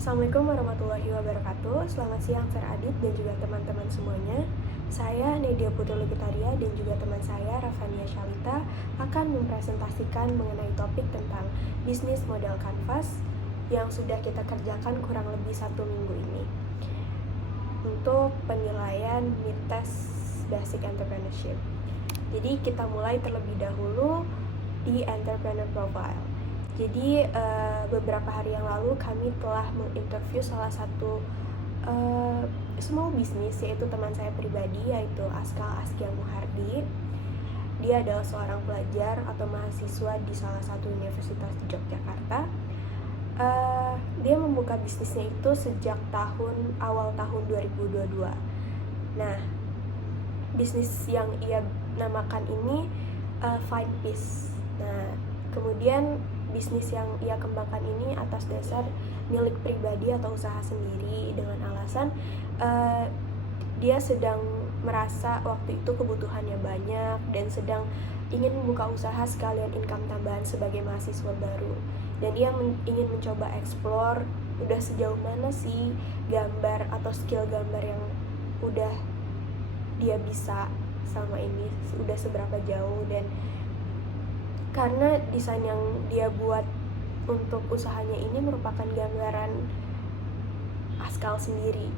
Assalamualaikum warahmatullahi wabarakatuh. Selamat siang Adit dan juga teman-teman semuanya. Saya Nedia Putri Lukitaria dan juga teman saya Rafania Shalita akan mempresentasikan mengenai topik tentang bisnis model kanvas yang sudah kita kerjakan kurang lebih 1 minggu ini untuk penilaian mid-test basic entrepreneurship. Jadi kita mulai terlebih dahulu di entrepreneur profile. Jadi beberapa hari yang lalu kami telah menginterview salah satu small business, yaitu teman saya pribadi, yaitu Askal Askia Muhardi. Dia adalah seorang pelajar atau mahasiswa di salah satu universitas di Yogyakarta. Dia membuka bisnisnya itu sejak awal tahun 2022. Nah, bisnis yang ia namakan ini Fine Piece. Nah, kemudian bisnis yang ia kembangkan ini atas dasar milik pribadi atau usaha sendiri dengan alasan dia sedang merasa waktu itu kebutuhannya banyak dan sedang ingin membuka usaha sekalian income tambahan sebagai mahasiswa baru, dan dia ingin mencoba explore udah sejauh mana sih gambar atau skill gambar yang udah dia bisa selama ini, udah seberapa jauh. Dan karena desain yang dia buat untuk usahanya ini merupakan gambaran Askal sendiri.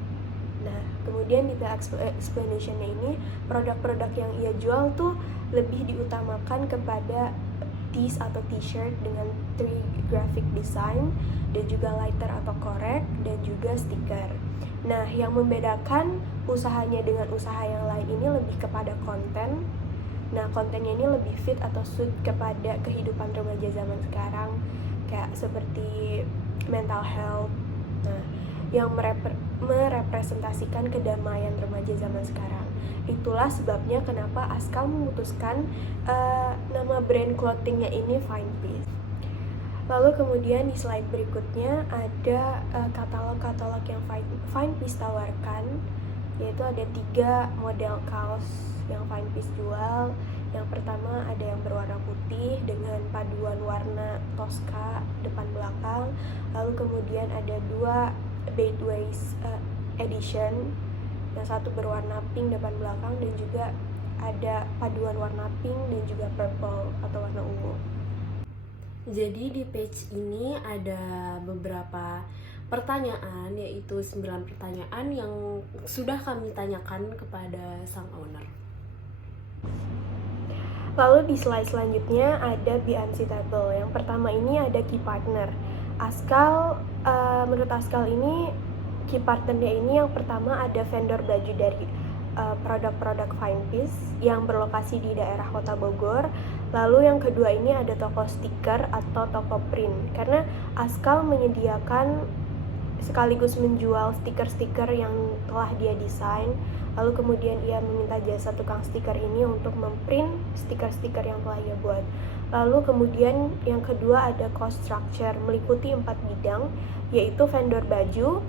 Nah, kemudian di explanation-nya ini, produk-produk yang ia jual tuh lebih diutamakan kepada tees atau t-shirt dengan 3 graphic design, dan juga lighter atau korek, dan juga stiker. Nah, yang membedakan usahanya dengan usaha yang lain ini lebih kepada konten. Nah, kontennya ini lebih fit atau suit kepada kehidupan remaja zaman sekarang, kayak seperti mental health. Nah, yang merepresentasikan kedamaian remaja zaman sekarang. Itulah sebabnya kenapa Askal memutuskan nama brand clothingnya ini Fine Piece. Lalu kemudian di slide berikutnya ada katalog-katalog yang Fine Piece tawarkan, yaitu ada 3 model kaos yang Fine Piece jual. Yang pertama ada yang berwarna putih dengan paduan warna Tosca depan belakang. Lalu kemudian ada 2 Baitways edition, yang satu berwarna pink depan belakang, dan juga ada paduan warna pink dan juga purple atau warna ungu. Jadi di page ini ada beberapa pertanyaan, yaitu 9 pertanyaan yang sudah kami tanyakan kepada sang owner. Lalu di slide selanjutnya ada be unsuitable. Yang pertama ini ada key partner. Menurut Askal ini key partnernya ini yang pertama ada vendor baju dari produk-produk Fine Piece yang berlokasi di daerah Kota Bogor. Lalu yang kedua ini ada toko stiker atau toko print, karena Askal menyediakan sekaligus menjual stiker-stiker yang telah dia desain. Lalu kemudian ia meminta jasa tukang stiker ini untuk memprint stiker-stiker yang telah ia buat. Lalu kemudian yang kedua ada cost structure, meliputi 4 bidang, yaitu vendor baju,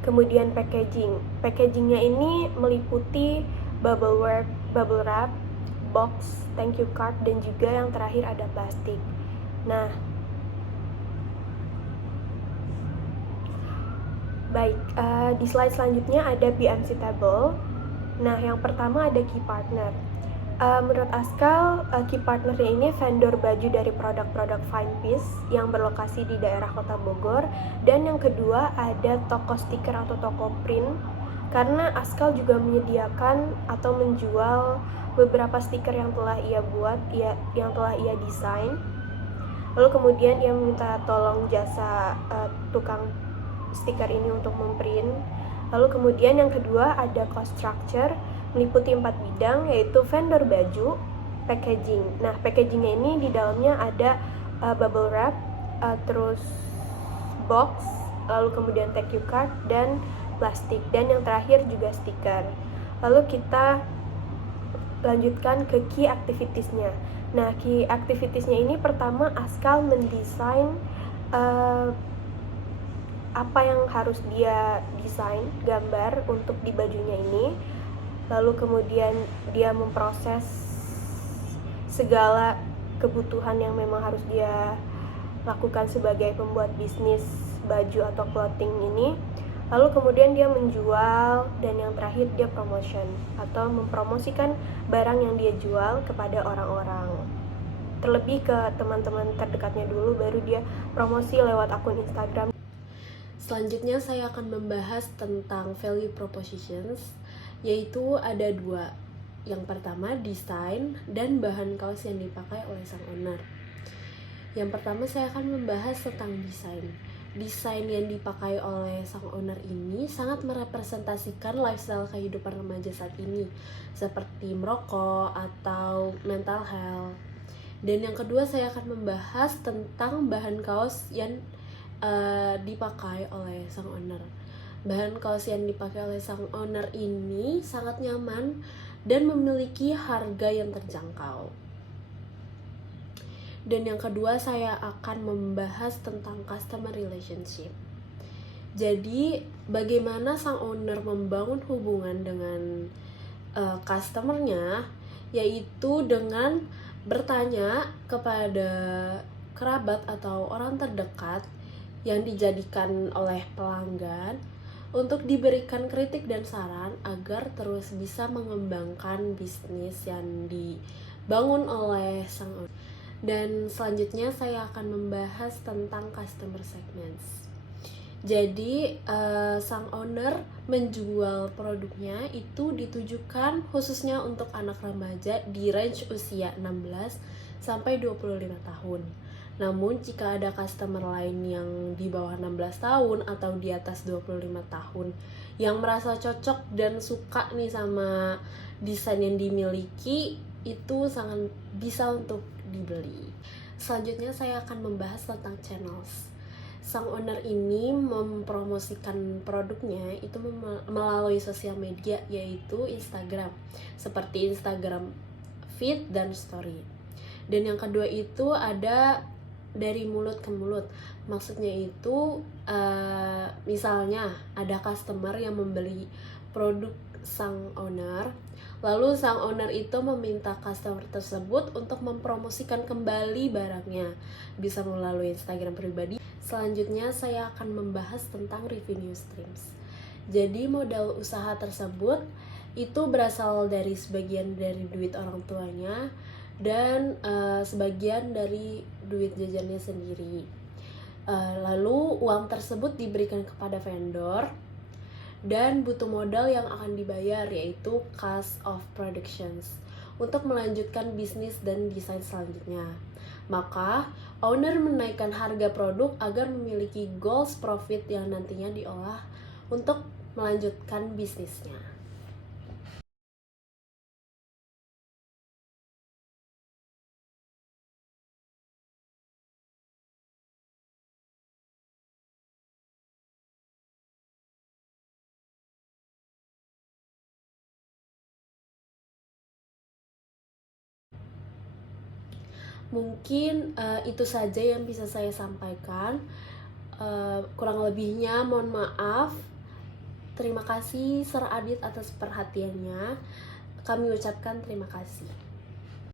kemudian packaging. Packagingnya ini meliputi bubble wrap, box, thank you card, dan juga yang terakhir ada plastik. Nah, baik, di slide selanjutnya ada be unsuitable. Nah, yang pertama ada key partner. Menurut Askal, key partnernya ini vendor baju dari produk-produk Fine Piece yang berlokasi di daerah Kota Bogor. Dan yang kedua ada toko stiker atau toko print, karena Askal juga menyediakan atau menjual beberapa stiker yang telah ia buat, yang telah ia desain. Lalu kemudian ia meminta tolong jasa tukang stiker ini untuk memprint. Lalu kemudian yang kedua ada cost structure, meliputi 4 bidang, yaitu vendor baju, packaging. Nah, packagingnya ini di dalamnya ada bubble wrap, terus box, lalu kemudian thank you card, dan plastik, dan yang terakhir juga stiker. Lalu kita lanjutkan ke key activitiesnya. Nah, key activitiesnya ini pertama Askal mendesain apa yang harus dia desain gambar untuk di bajunya ini. Lalu kemudian dia memproses segala kebutuhan yang memang harus dia lakukan sebagai pembuat bisnis baju atau clothing ini. Lalu kemudian dia menjual, dan yang terakhir dia promotion atau mempromosikan barang yang dia jual kepada orang-orang. Terlebih ke teman-teman terdekatnya dulu, baru dia promosi lewat akun Instagram. Selanjutnya saya akan membahas tentang value propositions, yaitu ada dua. Yang pertama, desain dan bahan kaos yang dipakai oleh sang owner. Yang pertama saya akan membahas tentang desain. Desain yang dipakai oleh sang owner ini sangat merepresentasikan lifestyle kehidupan remaja saat ini, seperti merokok atau mental health. Dan yang kedua saya akan membahas tentang bahan kaos yang dipakai oleh sang owner. Bahan kaos yang dipakai oleh sang owner ini sangat nyaman dan memiliki harga yang terjangkau. Dan yang kedua saya akan membahas tentang customer relationship. Jadi bagaimana sang owner membangun hubungan dengan customernya, yaitu dengan bertanya kepada kerabat atau orang terdekat yang dijadikan oleh pelanggan untuk diberikan kritik dan saran agar terus bisa mengembangkan bisnis yang dibangun oleh sang owner. Dan selanjutnya saya akan membahas tentang customer segments. Jadi sang owner menjual produknya itu ditujukan khususnya untuk anak remaja di range usia 16 sampai 25 tahun. Namun jika ada customer lain yang di bawah 16 tahun atau di atas 25 tahun yang merasa cocok dan suka nih sama desain yang dimiliki, itu sangat bisa untuk dibeli. Selanjutnya saya akan membahas tentang channels. Sang owner ini mempromosikan produknya itu melalui sosial media, yaitu Instagram, seperti Instagram feed dan story. Dan yang kedua itu ada dari mulut ke mulut. Maksudnya itu misalnya ada customer yang membeli produk sang owner, lalu sang owner itu meminta customer tersebut untuk mempromosikan kembali barangnya, bisa melalui Instagram pribadi. Selanjutnya saya akan membahas tentang revenue streams. Jadi modal usaha tersebut itu berasal dari sebagian dari duit orang tuanya dan sebagian dari duit jajannya sendiri. Lalu uang tersebut diberikan kepada vendor dan butuh modal yang akan dibayar, yaitu cost of productions, untuk melanjutkan bisnis dan desain selanjutnya. Maka owner menaikkan harga produk agar memiliki goals profit yang nantinya diolah untuk melanjutkan bisnisnya. Mungkin itu saja yang bisa saya sampaikan. Kurang lebihnya mohon maaf. Terima kasih Sir Adit atas perhatiannya. Kami ucapkan terima kasih.